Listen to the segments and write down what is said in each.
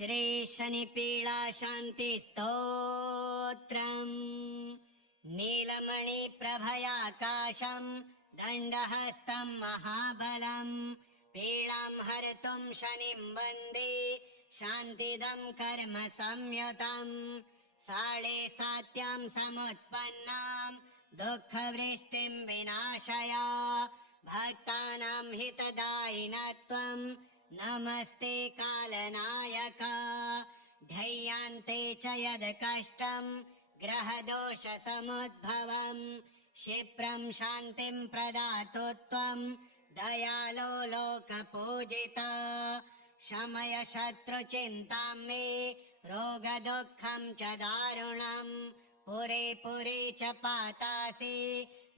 श्री शनिपीडा शांति स्तोत्रम्। नीलमणि प्रभयाकाशं दण्डहस्तं महाबलं पीडां हर्तुं शनिं वन्दे शान्तिदं कर्म संयुतं साळे सात्यां समुत्पन्नां दुःखवृष्टिं विनाशय भक्तानां हितदायिनत्वं नमस्ते कालनायक ध्येयान्ते च यद् कष्टं ग्रहदोष समुद्भवं क्षिप्रं शान्तिं प्रदातु त्वं दयालो लोकपूजिता शमय शत्रुचिन्तां मे रोगदुःखं च दारुणं पुरे पुरे च पातासि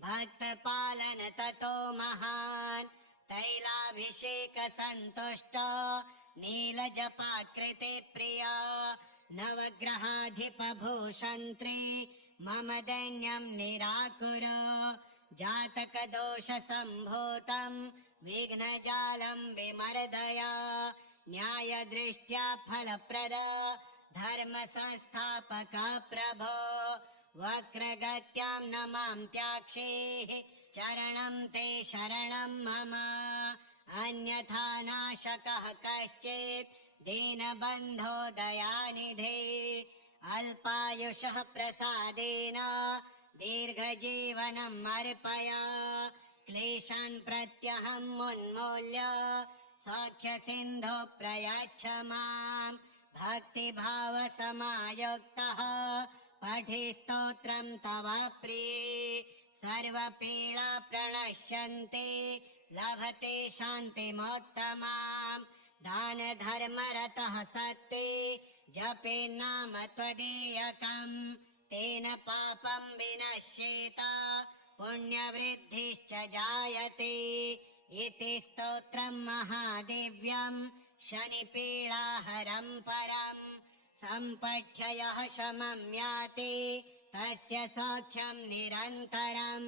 भक्तपालन ततो महान् तैलाभिषेक संतुष्ट नीलजपाकृते प्रिया नवग्रहाधिप भूषन्त्री मम दैन्यं निराकुरु जातक दोष संभूतं विघ्नजालं विमर्दय न्याय दृष्ट्या फलप्रद धर्म संस्थापक प्रभो वक्रगत्यां न मां त्याक्षेः चरणं ते शरणं मम अन्यथा नाशकः कश्चित् दीनबन्धो दयानिधे अल्पायुषः प्रसादेन दीर्घजीवनम् अर्पय क्लेशान् प्रत्यहम् उन्मूल्य सौख्यसिन्धो प्रयच्छ माम् भक्तिभावसमायुक्तः पठि स्तोत्रं तव प्रिये सर्वपीडा प्रणश्यन्ते लभते शान्तिमोत्तमां दानधर्मरतः सत्ते जपे नाम त्वदीयकं तेन पापं विनश्येत पुण्यवृद्धिश्च जायते इति स्तोत्रं महादेव्यं शनिपीडाहरं परं सम्पठ्य यः शमं याति तस्य सौख्यं निरन्तरम्।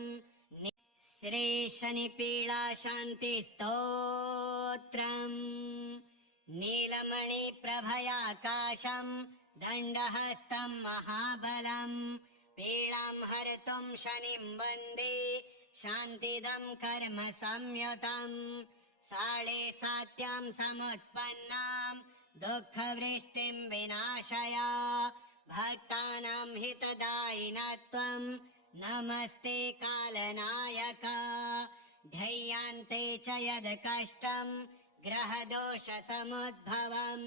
श्री शनिपीडा शान्ति स्तोत्रम्। नीलमणि प्रभयाकाशं दण्डहस्तं महाबलं पीडां हर्तुं शनिं वन्दे शान्तिदं कर्म संयुतं साळे सात्यां समुत्पन्नां दुःखवृष्टिं विनाशय भक्तानां हितदायिनत्वं नमस्ते कालनायक ध्येयान्ते च यद् कष्टं ग्रहदोष समुद्भवं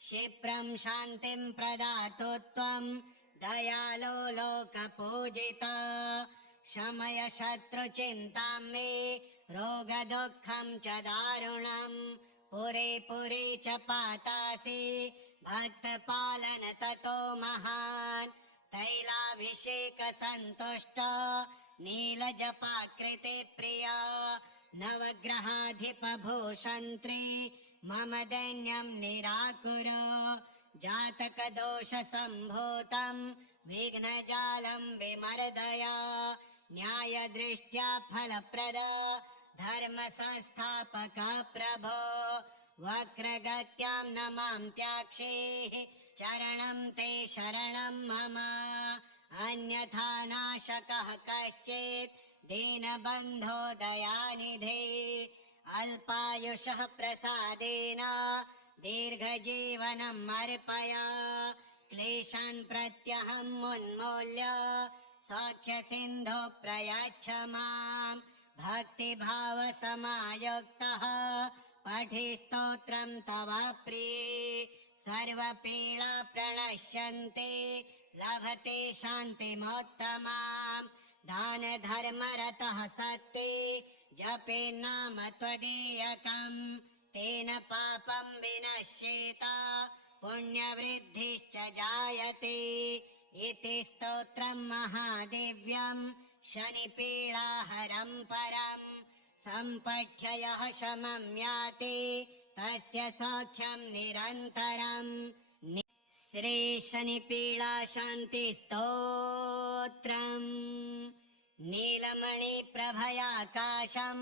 क्षिप्रं शान्तिं प्रदातु त्वं दयालो लोकपूजिता शमय शत्रुचिन्तां मे रोगदुःखं च दारुणं पुरे पुरे च पातासि भक्तपालन ततो महान् तैलाभिषेक संतुष्ट नीलजपाकृते प्रिया नवग्रहाधिप भूषन्त्री मम दैन्यं निराकुरु जातक दोष संभूतं विघ्नजालं विमर्दय न्याय दृष्ट्या फलप्रद धर्म संस्थापक प्रभो वक्रगत्यां न मां त्याक्षेः चरणं ते शरणं मम अन्यथा नाशकः कश्चित् दीनबन्धो दयानिधे अल्पायुषः प्रसादेन दीर्घजीवनम् अर्पय क्लेशान् प्रत्यहम् उन्मूल्य सौख्यसिन्धो प्रयच्छ माम् भक्तिभावसमायुक्तः पठि स्तोत्रं तव प्रिये सर्वपीडा प्रणश्यन्ते लभते शान्तिमोत्तमां दानधर्मरतः सत्ते जपे नाम त्वदीयकं तेन पापं विनश्येत पुण्यवृद्धिश्च जायते इति स्तोत्रं महादेव्यं शनिपीडाहरं परं सम्पठ्य यः शमं याति तस्य सौख्यं निरन्तरम्। श्री शनिपीडा शान्ति स्तोत्रम्। नीलमणि प्रभयाकाशं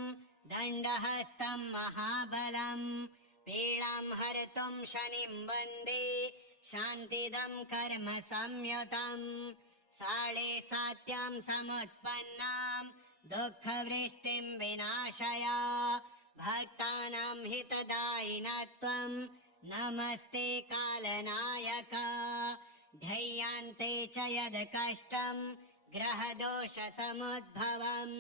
दण्डहस्तं महाबलं पीडां हर्तुं शनिं वन्दे शान्तिदं कर्म संयुतम् साळे सात्यां समुत्पन्नां दुःखवृष्टिं विनाशय भक्तानां हितदायिनत्वं नमस्ते कालनायक ध्येयान्ते च यद् कष्टं ग्रहदोषसमुद्भवम्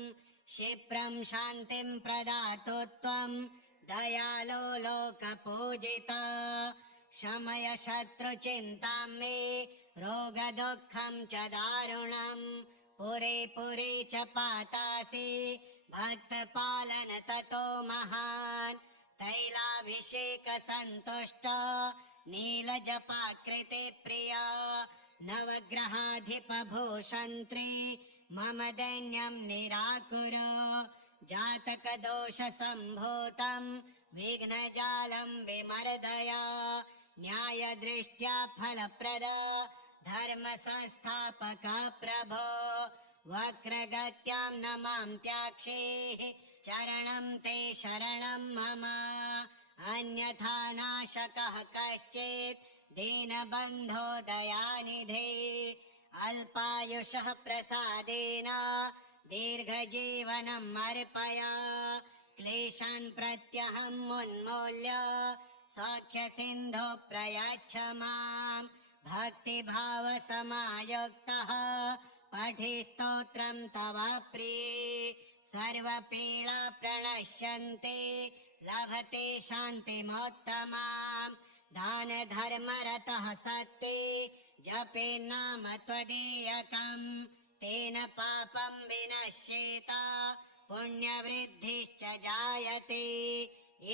क्षिप्रं शान्तिं प्रदातु त्वं दयालो लोकपूजिता शमय शत्रुचिन्तां मे रोगदुःखं च दारुणम् पुरे पुरे च पातासि भक्तपालन ततो महान् तैलाभिषेकसन्तुष्ट नीलजपाकृते प्रिया नवग्रहाधिपभूषन्त्री मम दैन्यं निराकुरु जातकदोषसम्भूतं विघ्नजालं विमर्दय न्यायदृष्ट्या फलप्रद धर्मसंस्थापक प्रभो वक्रगत्यां न मां त्याक्षेः चरणं ते शरणं मम अन्यथा नाशकः कश्चित् दीनबन्धो दयानिधे अल्पायुषः प्रसादेन दीर्घजीवनम् अर्पय क्लेशान् प्रत्यहम् उन्मूल्य सौख्यसिन्धो प्रयच्छ माम् भक्तिभावसमायुक्तः पठि स्तोत्रं तव प्रिये सर्वपीडा प्रणश्यन्ते लभते शान्तिमोत्तमाम् दानधर्मरतः सत्त्वे जपे नाम त्वदीयकम् तेन पापं विनश्येत पुण्यवृद्धिश्च जायते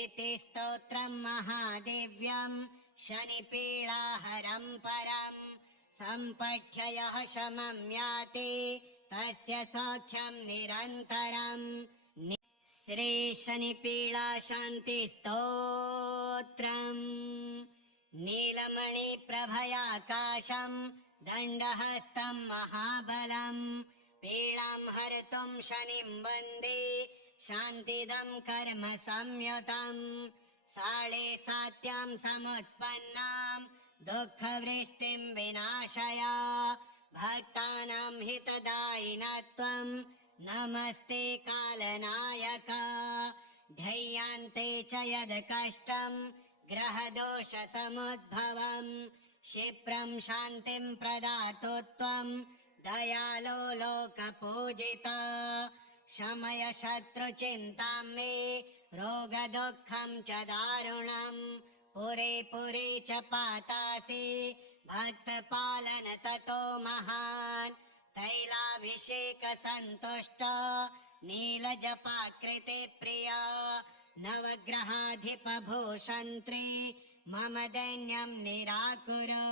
इति स्तोत्रं महादेव्यं शनिपीडाहरं परं सम्पठ्य यः शमं याति तस्य सौख्यं निरन्तरम् श्री शनिपीडा शान्ति स्तोत्रम् नीलमणिप्रभयाकाशं दण्डहस्तं महाबलं पीडां हर्तुं शनिं वन्दे शान्तिदं कर्म संयुतम् साळे सात्यां समुत्पन्नां दुःखवृष्टिं विनाशय भक्तानां हितदायिनत्वं नमस्ते कालनायक ध्येयान्ते च यद् कष्टं ग्रहदोषसमुद्भवम् क्षिप्रं शान्तिं प्रदातु त्वं दयालो लोकपूजिता शमय शत्रुचिन्तां मे रोगदुःखं च दारुणम् पुरे पुरे च पातासि भक्तपालन ततो महान् तैलाभिषेकसन्तुष्ट नीलजपाकृते प्रिया नवग्रहाधिपभूषन्त्री मम दैन्यं निराकुरु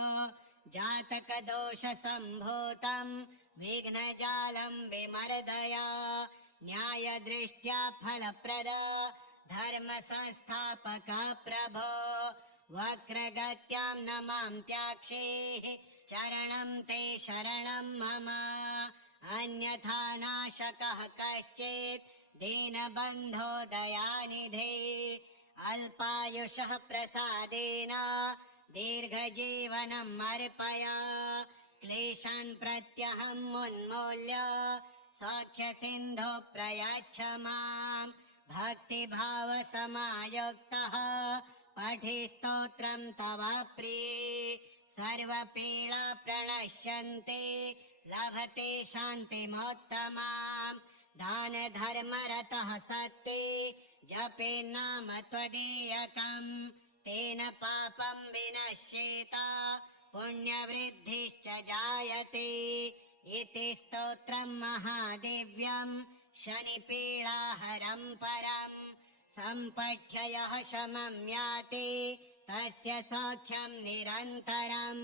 जातकदोषसम्भूतं विघ्नजालं विमर्दय न्यायदृष्ट्या फलप्रद धर्मसंस्थापक प्रभो वक्रगत्यां न मां त्याक्षेः चरणं ते शरणं मम अन्यथा नाशकः कश्चित् दीनबन्धो दयानिधे अल्पायुषः प्रसादेन दीर्घजीवनम् अर्पय क्लेशान् प्रत्यहम् उन्मूल्य सौख्यसिन्धो प्रयच्छ माम् भक्तिभावसमायुक्तः पठि स्तोत्रं तव प्रिये सर्वपीडा प्रणश्यन्ते लभते शान्तिमोत्तमाम् दानधर्मरतः सत्त्वे जपे नाम त्वदीयकम् तेन पापं विनश्येत पुण्यवृद्धिश्च जायते इति स्तोत्रं महादेव्यं शनिपीडाहरं परं सम्पठ्य यः शमं याति तस्य सौख्यं निरन्तरम्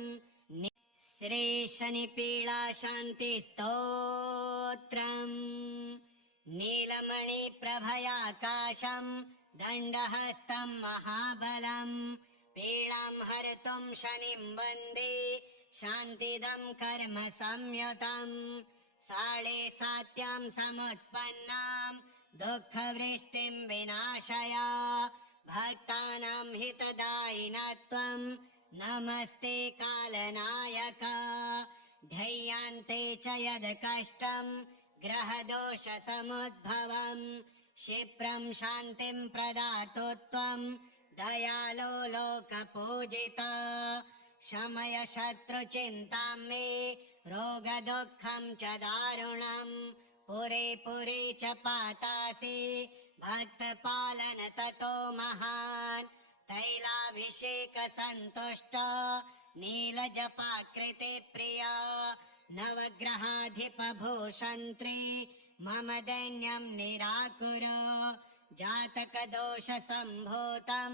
श्री शनिपीडा शान्ति स्तोत्रम् नीलमणिप्रभयाकाशं दण्डहस्तं महाबलं पीडां हर्तुं शनिं वन्दे शान्तिदं कर्म संयुतम् साळे सात्यां समुत्पन्नां दुःखवृष्टिं विनाशय भक्तानां हितदायिनत्वं नमस्ते कालनायक ध्येयान्ते च यद् कष्टं ग्रहदोषसमुद्भवं क्षिप्रं शान्तिं प्रदातु त्वं दयालो लोकपूजिता शमय शत्रुचिन्तां मे रोगदुःखं च दारुणं पुरे पुरे च पातासि भक्तपालन ततो महान् तैलाभिषेकसन्तुष्ट नीलजपाकृते प्रिया नवग्रहाधिपभूषन्त्री मम दैन्यं निराकुरु जातकदोषसम्भूतं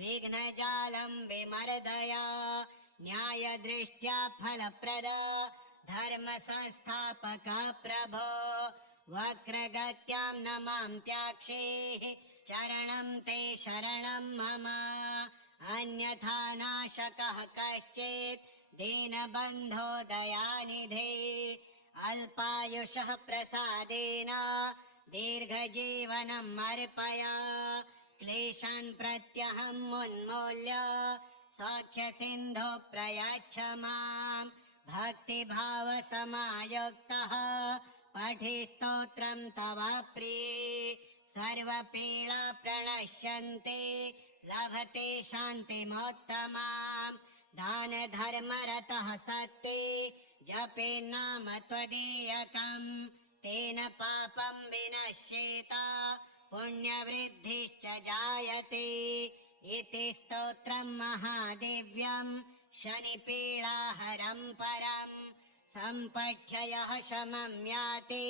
विघ्नजालं विमर्दय न्यायदृष्ट्या फलप्रद धर्मसंस्थापक प्रभो वक्रगत्यां न मां त्याक्षेः चरणं ते शरणं मम अन्यथा नाशकः कश्चित् दीनबन्धो दयानिधे अल्पायुषः प्रसादेन दीर्घजीवनम् अर्पय क्लेशान् प्रत्यहम् उन्मूल्य सौख्यसिन्धो प्रयच्छ माम् भक्तिभावसमायुक्तः पठि स्तोत्रं तव प्रिये सर्वपीडा प्रणश्यन्ते लभते शान्तिमोत्तमाम् दानधर्मरतः सत्ते जपे नाम त्वदीयकम् तेन पापं विनश्येत पुण्यवृद्धिश्च जायते इति स्तोत्रं महादेव्यं शनिपीडाहरं परम् सम्पठ्य यः शमं याति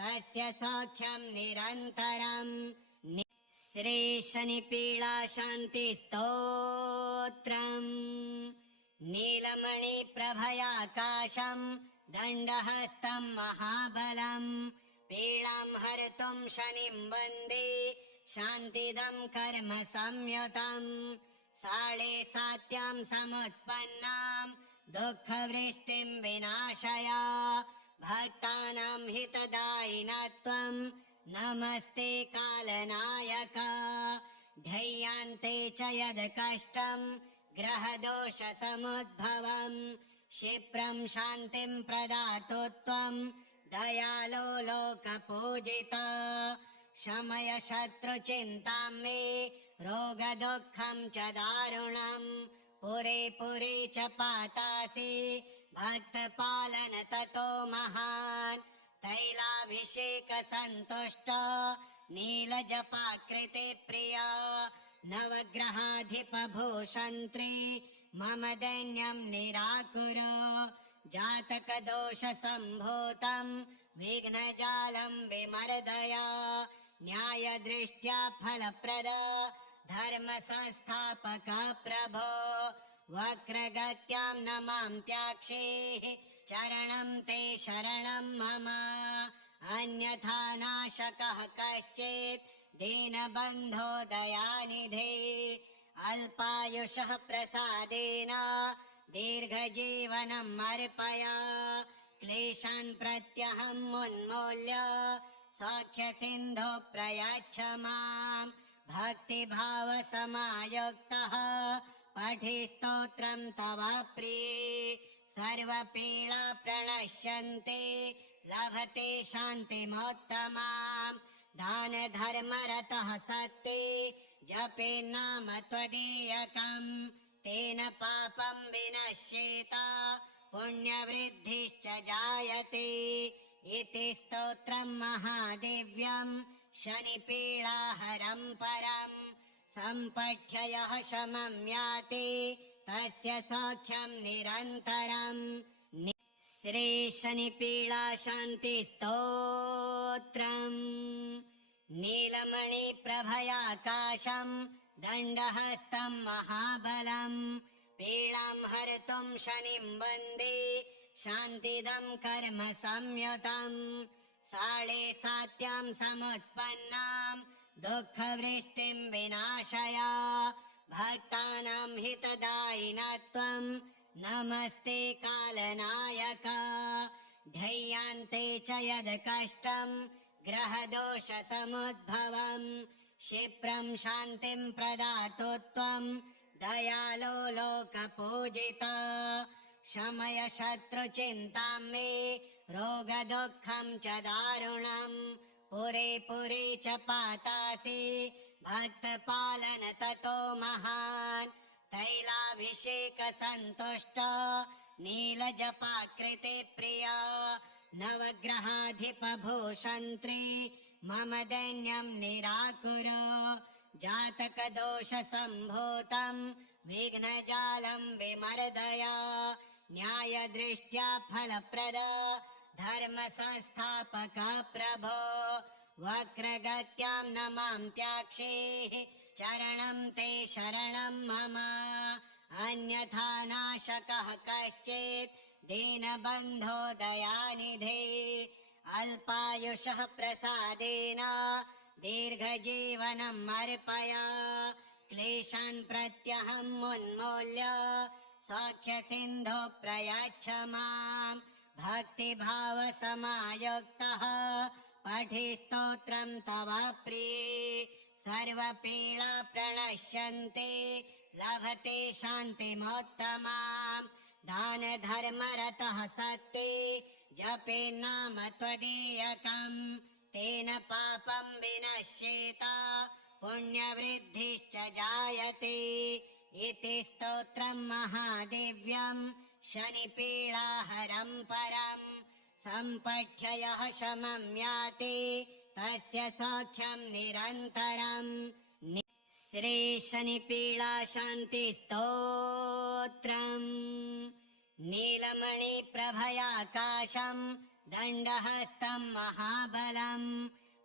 तस्य सौख्यं निरन्तरम् श्री शनिपीडाशान्तिस्तोत्रम् नीलमणिप्रभयाकाशं दण्डहस्तं महाबलं पीडां हर्तुं शनिं वन्दे शान्तिदं कर्म संयुतं साळे सात्यां समुत्पन्नां दुःखवृष्टिं विनाशय भक्तानां हितदायिनत्वं नमस्ते कालनायक ध्येयान्ते च यद् कष्टं ग्रहदोषसमुद्भवं क्षिप्रं शान्तिं प्रदातु त्वं दयालो लोकपूजिता शमय शत्रुचिन्तां मे रोगदुःखं च दारुणं पुरे पुरे च पातासि भक्तपालन ततो महान् तैलाभिषेकसन्तुष्ट नीलजपाकृते प्रिया नवग्रहाधिपभूषन्त्री मम दैन्यं निराकुरु जातकदोषसम्भूतं विघ्नजालं विमर्दय न्यायदृष्ट्या फलप्रद धर्मसंस्थापक प्रभो वक्रगत्यां न मां त्याक्षेः चरणं ते शरणं मम अन्यथा नाशकः कश्चित् दीनबन्धो दयानिधे अल्पायुषः प्रसादेन दीर्घजीवनम् अर्पय क्लेशान् प्रत्यहम् उन्मूल्य सौख्यसिन्धो प्रयच्छ माम् भक्तिभावसमायुक्तः पठि स्तोत्रं तव प्रिये सर्वपीडा प्रणश्यन्ते लभते शान्तिमोत्तमाम् दानधर्मरतः सत्ते जपे नाम त्वदीयकम् तेन पापं विनश्येत पुण्यवृद्धिश्च जायते इति स्तोत्रं महादेव्यं शनिपीडाहरं परम् सम्पठ्य यः शमं याति तस्य सौख्यं निरन्तरम् श्री शनिपीडाशान्तिस्तोत्रम् नीलमणिप्रभयाकाशं दण्डहस्तं महाबलं पीडां हर्तुं शनिं वन्दे शान्तिदं कर्म संयुतं साळे सात्यां समुत्पन्नां दुःखवृष्टिं विनाशय भक्तानां हितदायिनत्वं नमस्ते कालनायक ध्येयान्ते च यद् कष्टं ग्रहदोषसमुद्भवं क्षिप्रं शान्तिं प्रदातु त्वं दयालो लोकपूजिता शमय शत्रुचिन्तां मे रोगदुःखं च दारुणं पुरे पुरे च पातासि भक्तपालन ततो महान् तैलाभिषेकसन्तुष्ट नीलजपाकृते प्रिया नवग्रहाधिपभूषन्त्री मम दैन्यं निराकुरो जातकदोषसम्भूतं विघ्नजालं विमर्दय न्यायदृष्ट्या फलप्रद धर्मसंस्थापक प्रभो वक्रगत्यां न मां त्याक्षेः चरणं ते शरणं मम अन्यथा नाशकः कश्चित् दीनबन्धो दयानिधे अल्पायुषः प्रसादेन दीर्घजीवनम् अर्पय क्लेशान् प्रत्यहम् उन्मूल्य सौख्यसिन्धो प्रयच्छ मां भक्तिभावसमायुक्तः पठि स्तोत्रं तव प्रिये सर्वपीडा प्रणश्यन्ति लभते शान्तिमोत्तमाम् दानधर्मरतः सत्त्वे जपे नाम त्वदीयकम् तेन पापं विनश्येत पुण्यवृद्धिश्च जायते इति स्तोत्रं महादेव्यं शनिपीडाहरं परम् सम्पठ्य यः शमं याति तस्य सौख्यं निरन्तरम् श्री शनिपीडाशान्तिस्तोत्रम् नीलमणिप्रभयाकाशं दण्डहस्तं महाबलं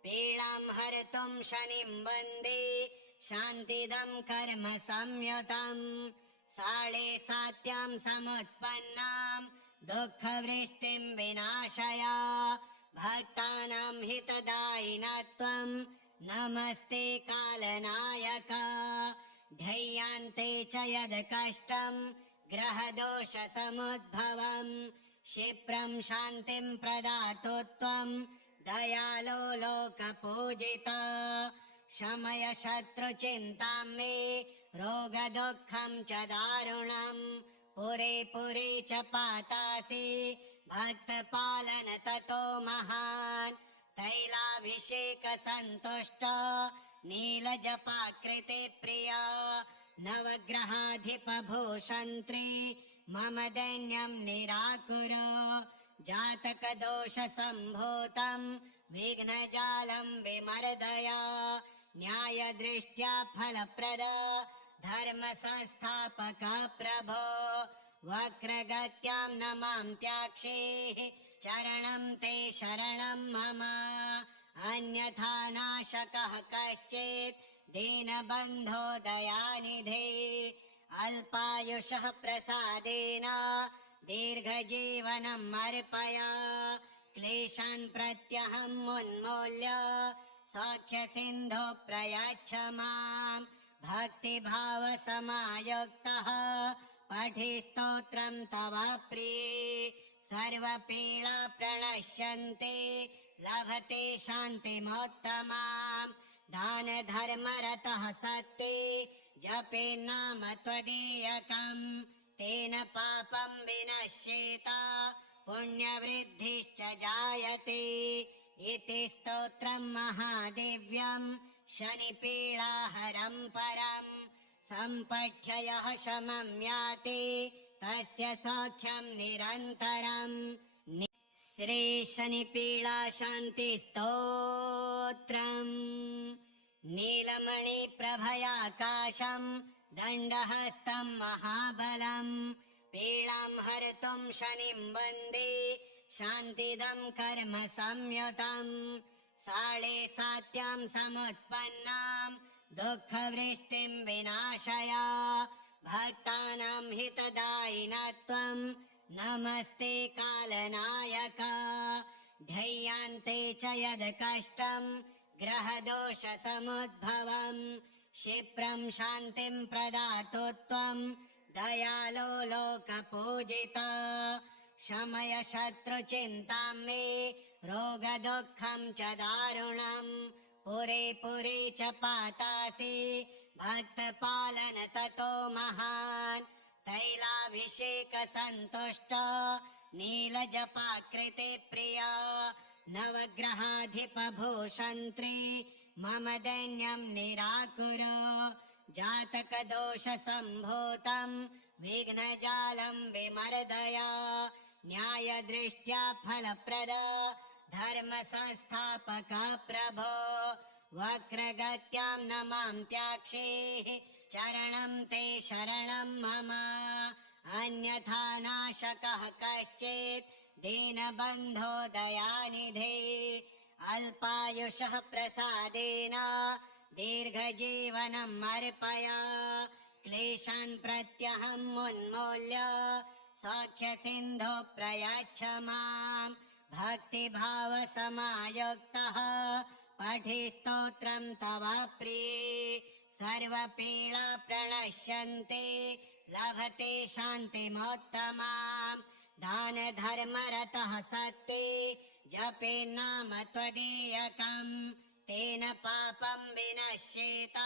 पीडां हर्तुं शनिं वन्दे शान्तिदं कर्म संयुतं साळे सात्यां समुत्पन्नां दुःखवृष्टिं विनाशय भक्तानां हितदायिनत्वं नमस्ते कालनायक ध्येयान्ते च यद् कष्टं ग्रहदोषसमुद्भवं क्षिप्रं शान्तिं प्रदातु त्वं दयालो लोकपूजिता शमय शत्रुचिन्तां मे रोगदुःखं च दारुणं पुरे पुरे च पातासि भक्तपालन ततो महान् तैलाभिषेकसन्तुष्ट नीलजपाकृते प्रिया नवग्रहाधिपभूषन्त्री मम दैन्यं निराकुरो जातकदोषसम्भूतं विघ्नजालं विमर्दय न्यायदृष्ट्या फलप्रद धर्मसंस्थापक प्रभो वक्रगत्यां न मां त्याक्षेः चरणं ते शरणं मम अन्यथा नाशकः कश्चित् दीनबन्धो दयानिधे अल्पायुषः प्रसादेन दीर्घजीवनम् अर्पय क्लेशान् प्रत्यहम् उन्मूल्य सौख्यसिन्धो प्रयच्छ मां भक्तिभावसमायुक्तः पठि स्तोत्रं तव प्रिये सर्वपीडा प्रणश्यन्ति लभते शान्तिमोत्तमाम् दानधर्मरतः सत्त्वे जपे नाम त्वदीयकम् तेन पापं विनश्येत पुण्यवृद्धिश्च जायते इति स्तोत्रं महादेव्यं शनिपीडाहरं परम् सम्पठ्य यः शमं याति तस्य सौख्यं निरन्तरम् श्री शनिपीडाशान्तिस्तोत्रम् नीलमणिप्रभयाकाशं दण्डहस्तं महाबलं पीडां हर्तुं शनिं वन्दे शान्तिदं कर्म संयुतं साळे सात्यां समुत्पन्नां दुःखवृष्टिं विनाशय भक्तानां हितदायिनत्वं नमस्ते कालनायक ध्येयान्ते च यद् कष्टं ग्रहदोषसमुद्भवं क्षिप्रं शान्तिं प्रदातु त्वं दयालो लोकपूजिता शमय शत्रुचिन्तां मे रोगदुःखं च दारुणं पुरे पुरे च पातासि भक्तपालन ततो महान् तैलाभिषेकसन्तुष्ट नीलजपाकृते प्रिया नवग्रहाधिपभूषन्त्री मम दैन्यं निराकुरु जातकदोषसम्भूतं विघ्नजालं विमर्दय न्यायदृष्ट्या फलप्रद धर्मसंस्थापक प्रभो वक्रगत्यां न मां त्याक्षेः चरणं ते शरणं मम अन्यथा नाशकः कश्चित् दीनबन्धो दयानिधे अल्पायुषः प्रसादेन दीर्घजीवनम् अर्पय क्लेशान् प्रत्यहं उन्मूल्य सौख्यसिन्धो प्रयच्छ मां भक्तिभावसमायुक्तः पठि स्तोत्रं तव प्रिये सर्वपीडा प्रणश्यन्ते लभते शान्तिमोत्तमाम् दानधर्मरतः सत्ते जपे नाम त्वदीयकम् तेन पापं विनश्येत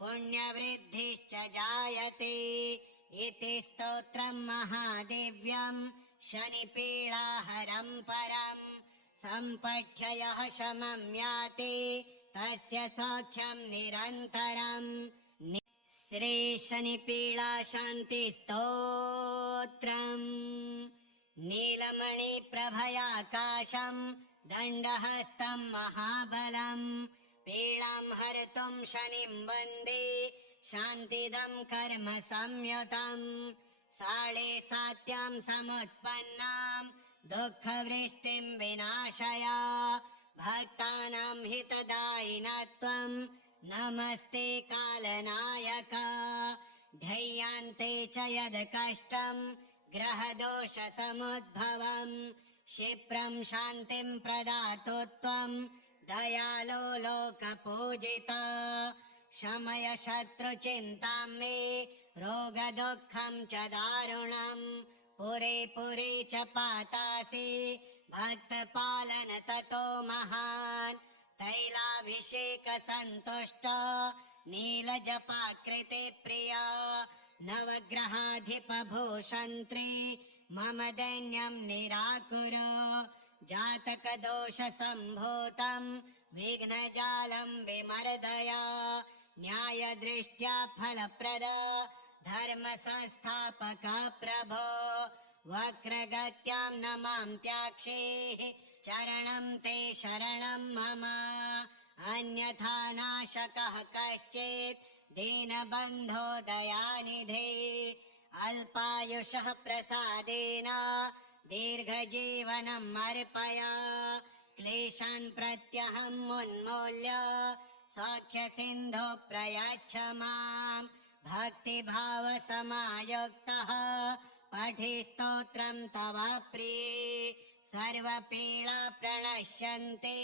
पुण्यवृद्धिश्च जायते इति स्तोत्रं महादेव्यं शनिपीडाहरं परम् सम्पठ्य यः शमं याति तस्य सौख्यं निरन्तरम् श्री शनिपीडाशान्तिस्तोत्रम् नीलमणिप्रभयाकाशं दण्डहस्तं महाबलं पीडां हर्तुं शनिं वन्दे शान्तिदं कर्म संयुतं साडे सात्यां समुत्पन्नां दुःखवृष्टिं विनाशय भक्तानां हितदायिनत्वं नमस्ते कालनायक ध्येयान्ते च यद् कष्टं ग्रहदोषसमुद्भवं क्षिप्रं शान्तिं प्रदातु त्वं दयालो लोकपूजित शमय शत्रुचिन्तां मे रोगदुःखं च दारुणं पुरे पुरे च पातासि भक्तपालन ततो महान् तैलाभिषेकसन्तुष्ट नीलजपाकृते प्रिया नवग्रहाधिपभूषन्त्री मम दैन्यं निराकुरु जातकदोषसम्भूतं विघ्नजालं विमर्दय न्यायदृष्ट्या फलप्रद धर्मसंस्थापक प्रभो वक्रगत्यां न मां त्याक्षेः चरणं ते शरणं मम अन्यथा नाशकः कश्चित् दीनबन्धो दयानिधे अल्पायुषः प्रसादेन दीर्घजीवनम् अर्पय क्लेशान् प्रत्यहं उन्मूल्य सौख्यसिन्धो प्रयच्छ मां भक्तिभावसमायुक्तः पठि स्तोत्रं तव प्रिये सर्वपीडा प्रणश्यन्ते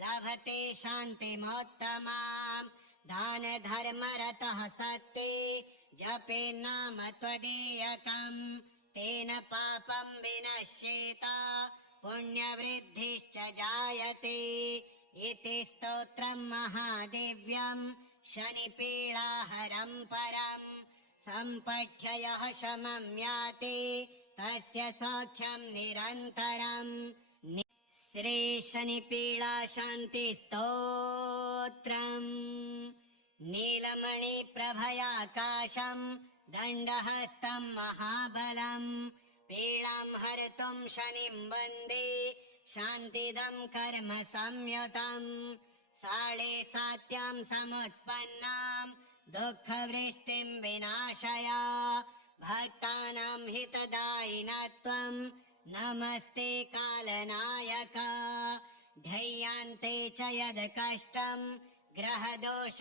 लभते शान्तिमोत्तमाम् दानधर्मरतः सत्ते जपे नाम त्वदीयकम् तेन पापं विनश्येत पुण्यवृद्धिश्च जायते इति स्तोत्रं महादेव्यं शनिपीडाहरं परम् सम्पठ्य यः शमं याति तस्य सौख्यं निरन्तरम् श्री शनिपीडाशान्तिस्तोत्रम् नीलमणिप्रभयाकाशं दण्डहस्तं महाबलं पीडां हर्तुं शनिं वन्दे शान्तिदं कर्म संयुतं साडे सात्यां समुत्पन्नां दुःखवृष्टिं विनाशय भक्तानां हितदायिनत्वं नमस्ते कालनायक ध्येयान्ते च यद् कष्टं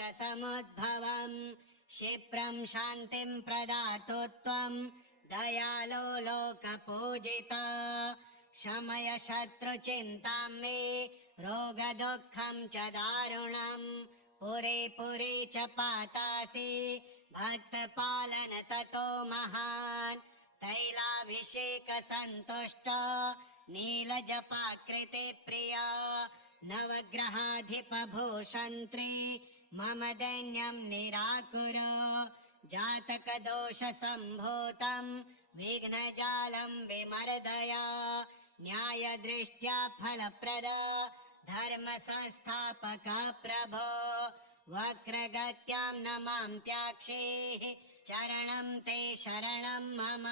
ग्रहदोषसमुद्भवं क्षिप्रं शान्तिं प्रदातु त्वं दयालो लोकपूजित शमय शत्रुचिन्तां मे रोगदुःखं च दारुणं पुरे पुरे च पातासि भक्तपालन ततो महान् तैलाभिषेकसन्तुष्ट नीलजपाकृते प्रिया नवग्रहाधिपभूषन्त्री मम दैन्यं निराकुरु जातकदोषसम्भूतं विघ्नजालं विमर्दय न्यायदृष्ट्या फलप्रद धर्मसंस्थापक प्रभो वक्रगत्यां न मां त्याक्षेः चरणं ते शरणं मम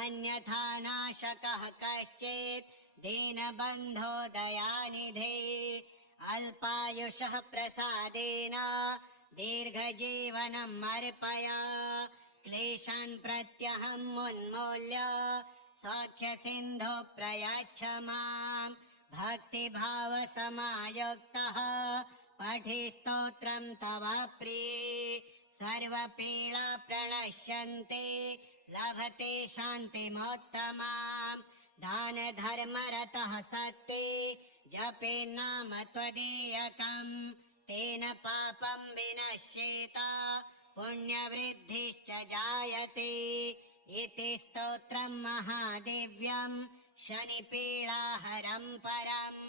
अन्यथा नाशकः कश्चित् दीनबन्धो दयानिधे अल्पायुषः प्रसादेन दीर्घजीवनम् अर्पय क्लेशान् प्रत्यहम् उन्मूल्य सौख्यसिन्धो प्रयच्छ माम् भक्तिभावसमायुक्तः पठि स्तोत्रं तव प्रिये सर्वपीडा प्रणश्यन्ते लभते शान्तिमोत्तमाम् दानधर्मरतः सत्ते जपे नाम त्वदीयकम् तेन पापं विनश्येत पुण्यवृद्धिश्च जायते इति स्तोत्रं महादिव्यं शनिपीडाहरं परम्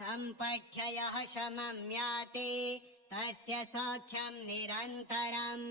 सम्पठ्य यः शमं याति तस्य सौख्यं निरन्तरम्